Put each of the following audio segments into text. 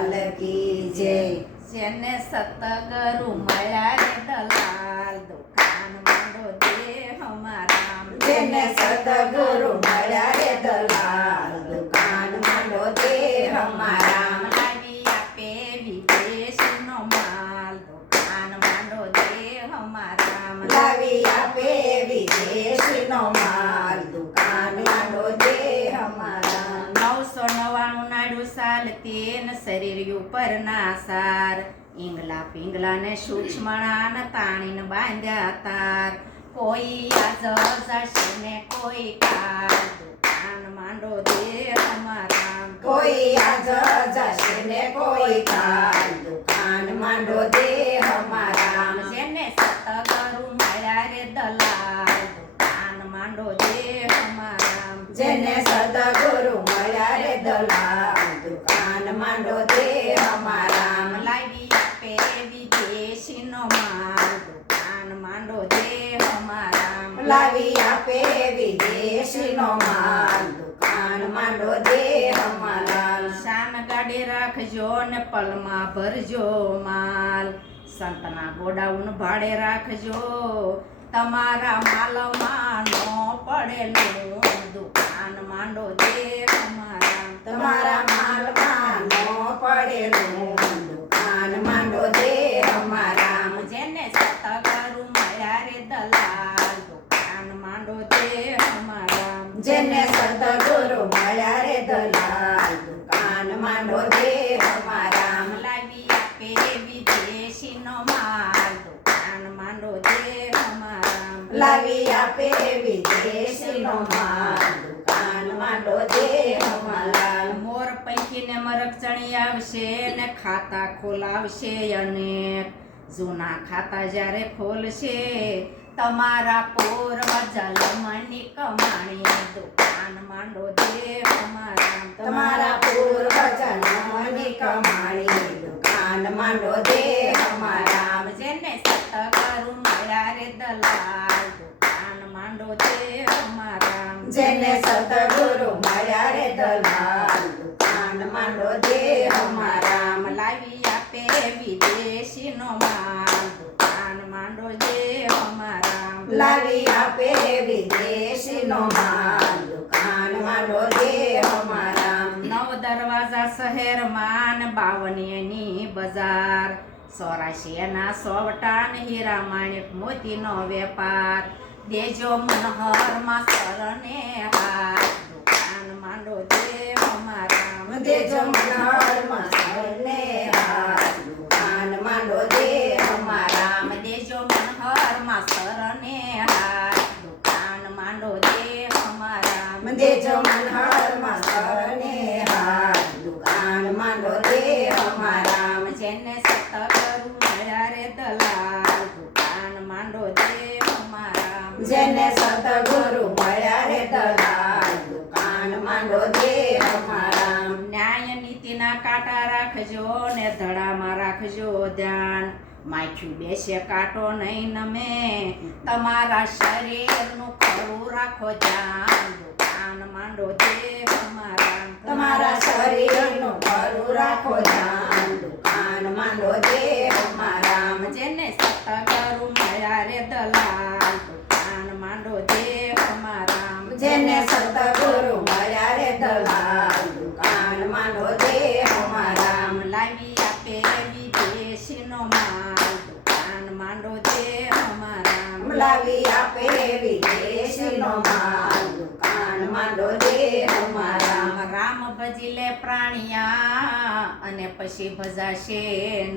લાલ કી જય. જેને સતગુરુ મળ્યા રે દલાલ દુકાન માંડો દેહ મારા. જેને સતગુરુ મળ્યા રે દલાલ દુકાન માંડો દેહ મારા. લાવી આપે વિદેશનો માલ દુકાન માંડો દેહ મારા. લાવી આપે વિદેશીનો માલ દુકાન માંડો દેહ મારા. 999 નાડું સાલ તેન શરીર ઉપર ના સાર ઈંગલા પિંગલા ને સૂક્ષ્મણા ને તાણીને બાંધ્યા તાર. કોઈ આજ જશે ને કોઈ કાલ દુકાન માંડો દેહ મારા. કોઈ આજ જશે ને કોઈ કાલ દુકાન માંડો દેહ મારા. જેને સતગુરુ મળ્યા રે દલાલ દુકાન માંડો દેહ મારા. જેને સતગુરુ મળ્યા રે દલાલ દુકાન માંડો દેહ મારા. લાવી આપે વિદેશીનો માલ દુકાન માંડો દેહ મારા. લાવી આપે વિદેશીનો માલ દુકાન માંડો દેહ મારા. શાન ગાડી રાખજો ને પલમાં ભરજો માલ સંતના ગોડાઉન ભાડે રાખજો તમારા માલમાં નો પડેલું દુકાન માંડો દેહ મારા. તમારા માલમાં નો પડેલું દુકાન માંડો દેહ મારા. જેને સતગુરુ મળ્યા રે દલાલ દુકાન માંડો દેહ મારા. જેને સતગુરુ મળ્યા રે દલાલ દુકાન માંડો દેહ મારા. લાવી આપે વિદેશીનો માલ દુકાન માંડો દેહ મારા. લાવી આપે વિદેશીનો માલ દુકાન માંડો દેહ મારા. મોર પૈકીને મરક ચણી આવશે ને ખાતા ખોલાવશે અનેક જૂના ખાતા જ્યારે ખોલશે તમારા પૂર્વજ લમણની કમાણી દુકાન માંડો દેહ મારા. તમારા પૂર્વજન્મની કમાણી દુકાન માંડો દેહ મારા. જેને સતગુરુ મળ્યા રે દલાલ દુકાન માંડો દેહ મારા. જેને સતગુરુ મળ્યા રે દલાલ દુકાન માંડો દેહ મારા. લાવી આપે વિદેશીનો માલ દુકાન માંડો દેહ મારા. લાવી આપે વિદેશીનો માલ દુકાન માંડો દેહ મારા. 9 દરવાજા શહેરમાં 52ની બજાર 84 ના સોવટાન હીરા માણેક મોતીનો વેપાર દેજો મનહરમાં સરને હાર દુકાન માંડો દેહ મારા. દેજો મનહરમાં સરને હાર દુકાન માંડો દેહ મારા. દેજો મનહરમાં સરને હાર દુકાન માંડો દેહ મારા. દેજો મનહરમાં સરને હાર દુકાન માંડો દેહ મારા. જેને સતગુરુ મળ્યા રે દલાલ દુકાન માંડો દેહ મારા. જેને સતગુરુ મળ્યા રે દલાલ દુકાન માંડો દેહ મારા. ન્યાય નીતિના કાંટા રાખજો ને ધડામાં રાખજો ધ્યાન માખ્યું બેસે કાંટો નહીં નમે તમારા શરીરનું ખરું રાખો ધ્યાન દુકાન માંડો દેહ મારા. તમારા શરીરનું ખરું રાખો ધ્યાન દુકાન માંડો દેહ મારા. જેને સતગુરુ મળ્યા રે દલાલ દુકાન માંડો દેહ મારા. જેને સતગુરુ મળ્યા રે દલાલ દુકાન માંડો દેહ મારા. લાવી આપે વિદેશીનો માલ દુકાન માંડો દેહ મારા. લાવી આપે વિદેશીનો માલ દુકાન માંડો દેહ મારા. રામ ભજી લે પ્રાણિયા અને પછી ભજાશે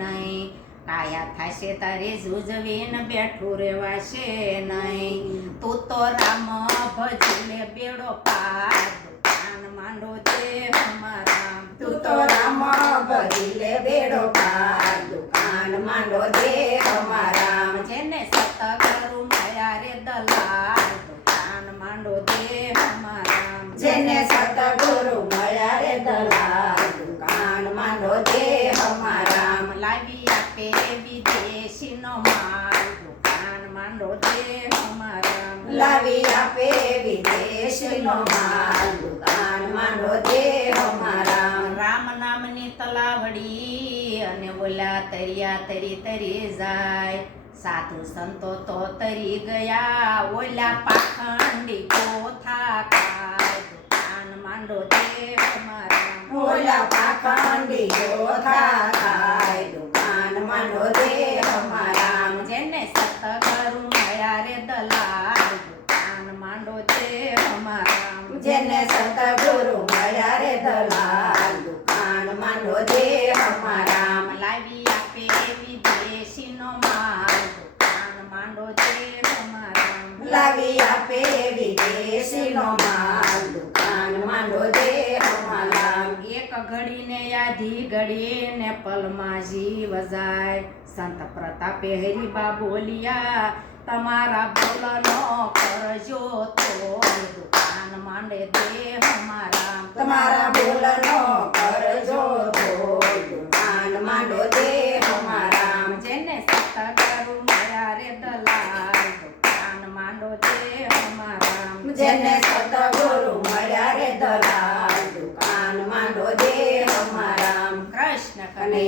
નહીં કાયા થાશે તારી જુજવીને બેઠું રેવાશે નહીં. તું તો રામ ભજી લે બેડો પાર દુકાન માંડો દેહ મારા. તું તો રામ ભજી લે બેડો પાર દુકાન માંડો દેહ મારા. જેને સતગુરુ મળ્યા રે દલાલ દુકાન માંડો દેહ મારા. જેને સતગુરુ મળ્યા રે દલાલ દુકાન માંડો દેહ મારા. લાવી આપે વિદેશીનો માલ દુકાન માંડો દેહ મારા. લાવી આપે વિદેશીનો માલ દુકાન માંડો દેહ મારા. રામ નામની તલવાર તલાવડી અને ઓલા તરિયા તરી તરી જાય સાધુ સંતો તો તરી ગયા ઓલા પાખંડી પોથા ખાય દુકાન માંડો દેવ મારા ઓલા પાખંડી ગોથા ખાય દુકાન માંડો દેવ મારા જેને સતગુરુ મળ્યા રે દલાલ દુકાન માંડો દેવ મારા જેને સતગુરુ મળ્યા રે દલાલ દુકાન માંડો દેવ મારા લાવી આપે વિદેશીનો માલ દુકાન માંડો દેવ મારા લાવી આપે વિદેશીનો માલ દુકાન માંડો દેવ મારા એક ઘડીને યાધી ઘડીને પલમાં જીવ જાય સંત પ્રતાપે હરિબા બોલ્યા તમારા બોલનો કરજો તો દુકાન માંડે દેવ મારા તમારા બોલનો કરજો તો દુકાન માંડો દેવ મારા જેને સતગુરુ મળ્યા રે દલાલ દુકાન માંડો દેવ મારા જેને સતગુરુ મળ્યા રે દલાલ દુકાન માંડો દેવ મારા કૃષ્ણ કને